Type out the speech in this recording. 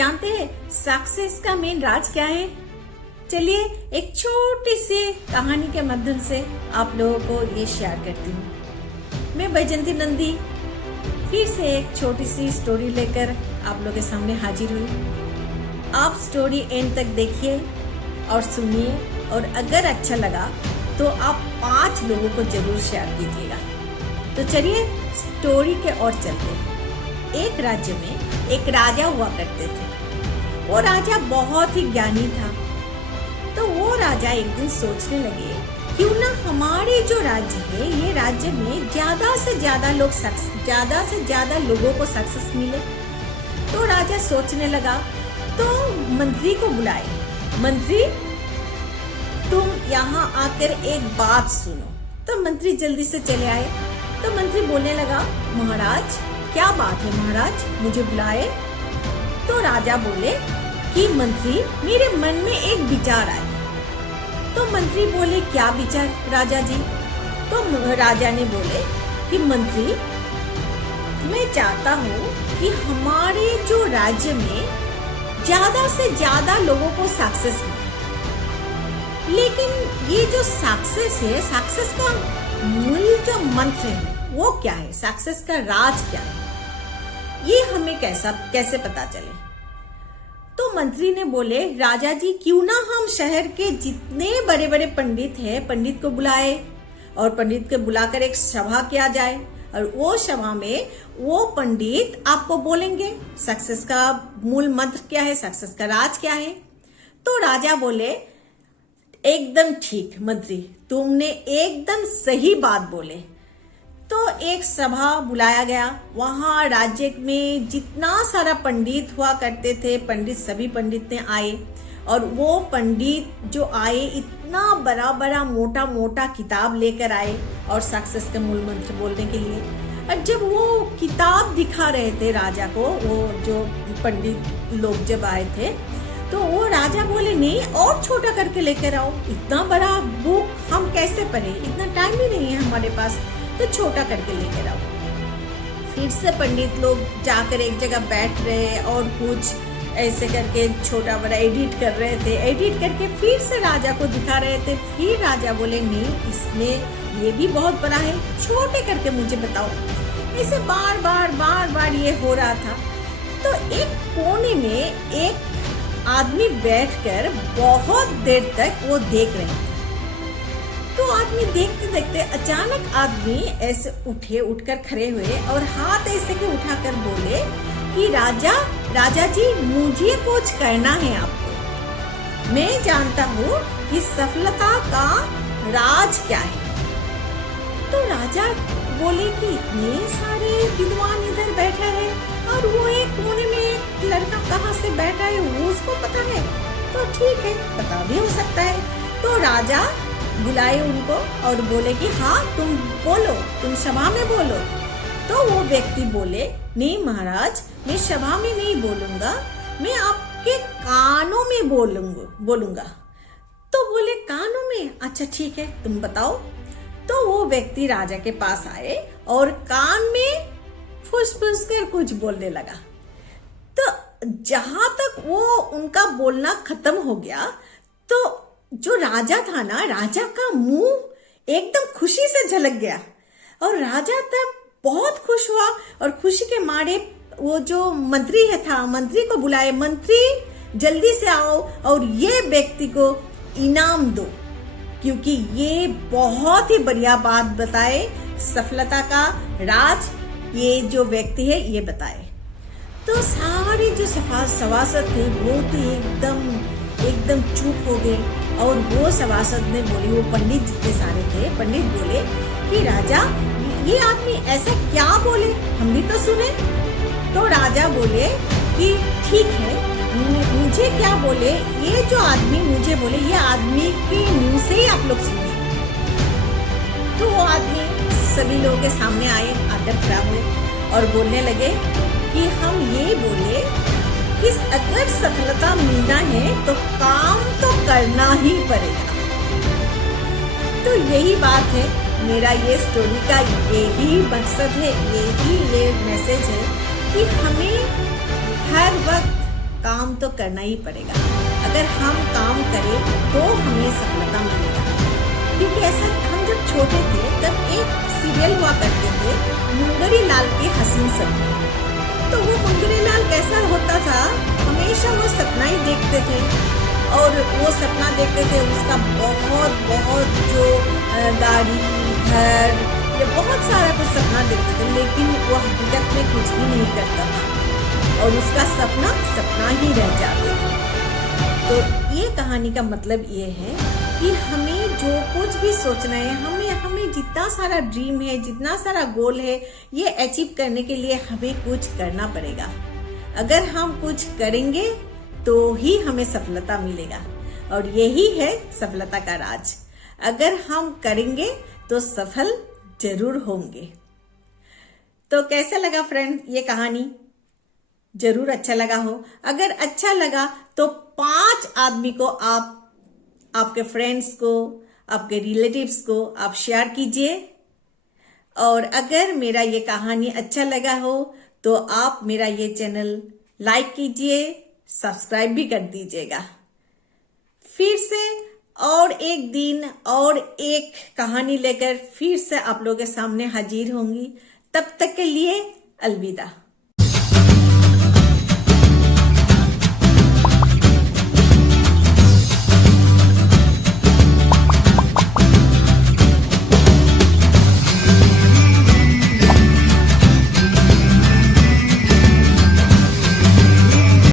जानते हैं सक्सेस का मेन राज क्या है? चलिए एक छोटी सी कहानी के माध्यम से आप लोगों को ये शेयर करती हूँ। मैं बैजंती नंदी फिर से एक छोटी सी स्टोरी लेकर आप लोगों के सामने हाजिर हुई। आप स्टोरी एंड तक देखिए और सुनिए, और अगर अच्छा लगा तो आप 5 लोगों को जरूर शेयर कीजिएगा। तो चलिए स्टोरी के ओर चलते हैं। एक राज्य में एक राजा हुआ करते थे। वो राजा बहुत ही ज्ञानी था। तो वो राजा एक दिन सोचने लगे, क्यों ना हमारे जो राज्य है, ये राज्य में ज्यादा से ज्यादा लोगों को सक्सेस मिले। तो राजा सोचने लगा, तो मंत्री को बुलाए। मंत्री, तुम यहाँ आकर एक बात सुनो। तो मंत्री जल्दी से चले आए। तो मंत्री बोलने लगा, महाराज क्या बात है महाराज, मुझे बुलाए? तो राजा बोले कि मंत्री, मेरे मन में एक विचार आया। तो मंत्री बोले, क्या विचार राजा जी? तो राजा ने बोले कि मंत्री, मैं चाहता हूँ कि हमारे जो राज्य में ज्यादा से ज्यादा लोगों को सक्सेस मिले। लेकिन ये जो सक्सेस है, सक्सेस का मूल जो मंत्र है वो क्या है? सक्सेस का राज क्या है? ये हमें कैसे पता चले? तो मंत्री ने बोले, राजा जी क्यों ना हम शहर के जितने बड़े बड़े पंडित हैं, पंडित को बुलाए और पंडित को बुलाकर एक सभा किया जाए, और वो सभा में वो पंडित आपको बोलेंगे सक्सेस का मूल मंत्र क्या है, सक्सेस का राज क्या है। तो राजा बोले, एकदम ठीक मंत्री, तुमने एकदम सही बात बोले। तो एक सभा बुलाया गया। वहां राज्य में जितना सारा पंडित हुआ करते थे, सभी पंडित ने आए, और वो पंडित जो आए इतना बड़ा बड़ा मोटा मोटा किताब लेकर आए और सक्सेस का मूल मंत्र बोलने के लिए। और जब वो किताब दिखा रहे थे राजा को, वो जो पंडित लोग जब आए थे, तो वो राजा बोले, नहीं और छोटा करके लेकर आओ, इतना बड़ा बुक हम कैसे पढ़े, इतना टाइम भी नहीं है हमारे पास, तो छोटा करके लेकर आओ। फिर से पंडित लोग जाकर एक जगह बैठ रहे और कुछ ऐसे करके छोटा बड़ा एडिट कर रहे थे। एडिट करके फिर से राजा को दिखा रहे थे। फिर राजा बोले, नहीं इसमें ये भी बहुत बड़ा है, छोटे करके मुझे बताओ। ऐसे बार बार ये हो रहा था। तो एक कोने में एक आदमी बैठकर बहुत देर तक वो देख रहे थे। तो आदमी देखते देखते अचानक आदमी ऐसे उठकर खड़े हुए और हाथ ऐसे के उठाकर बोले कि राजा जी मुझे कुछ करना है आपको। मैं जानता हूँ कि सफलता का राज क्या है। तो राजा बोले कि इतने सारे विद्वान इधर बैठे हैं और वो एक कोने में एक लड़का कहाँ से बैठा है वो उसको पता है, तो ठीक है, पता भी हो सकता है। तो राजा बुलाए उनको और बोले कि हाँ तुम बोलो, तुम सभा में बोलो। तो वो व्यक्ति बोले, नहीं महाराज, मैं सभा में नहीं बोलूंगा, मैं आपके कानों में बोलूंगा। तो बोले, कानों में? अच्छा ठीक है, तुम बताओ। तो वो व्यक्ति राजा के पास आए और कान में फुसफुस कर कुछ बोलने लगा। तो जहां तक वो उनका बोलना खत्म हो गया, तो जो राजा था ना, राजा का मुंह एकदम खुशी से झलक गया और राजा तब बहुत खुश हुआ और खुशी के मारे वो जो मंत्री था, मंत्री को बुलाए, मंत्री जल्दी से आओ और ये व्यक्ति को इनाम दो, क्योंकि ये बहुत ही बढ़िया बात बताए, सफलता का राज ये जो व्यक्ति है ये बताए। तो सारे जो सभासद थे वो तो एकदम चुप हो गए, और वो सभासद ने बोली, वो पंडित जितने सारे थे, पंडित बोले कि राजा ये आदमी ऐसा क्या बोले, हम भी तो सुने। तो राजा बोले कि ठीक है, मुझे क्या बोले, ये जो आदमी मुझे बोले, ये आदमी के मुंह से ही आप लोग सुनिए। तो वो आदमी सभी लोगों के सामने आए, आदर खड़ा हुए और बोलने लगे कि हम ये बोले कि अगर सफलता मिलना है तो काम तो करना ही पड़ेगा। तो यही बात है, मेरा ये स्टोरी का यही मकसद है, ये मैसेज है कि हमें हर वक्त काम तो करना ही पड़ेगा। अगर हम काम करें तो हमें सफलता मिलेगा। क्योंकि ऐसा हम जब छोटे थे तब एक सीरियल हुआ करते थे, मुंगरी लाल के हसीन सपने। तो वो मुंगरी लाल कैसा होता था, हमेशा वो सपना ही देखते थे और वो सपना देखते थे उसका बहुत बहुत जो गाड़ी, घर, ये बहुत सारा कुछ सपना देखते थे, लेकिन वो हकीकत में कुछ भी नहीं करता था और उसका सपना सपना ही रह जाते थे। तो ये कहानी का मतलब ये है कि हमें जो कुछ भी सोचना है, हमें जितना सारा ड्रीम है, जितना सारा गोल है, ये अचीव करने के लिए हमें कुछ करना पड़ेगा। अगर हम कुछ करेंगे तो ही हमें सफलता मिलेगा और यही है सफलता का राज। अगर हम करेंगे तो सफल जरूर होंगे। तो कैसा लगा फ्रेंड ये कहानी? जरूर अच्छा लगा हो। अगर अच्छा लगा तो 5 आदमी को आपके फ्रेंड्स को, आपके रिलेटिव्स को आप शेयर कीजिए। और अगर मेरा ये कहानी अच्छा लगा हो तो आप मेरा ये चैनल लाइक कीजिए, सब्सक्राइब भी कर दीजिएगा। फिर से और एक दिन और एक कहानी लेकर फिर से आप लोगों के सामने हाजिर होंगी। तब तक के लिए अलविदा।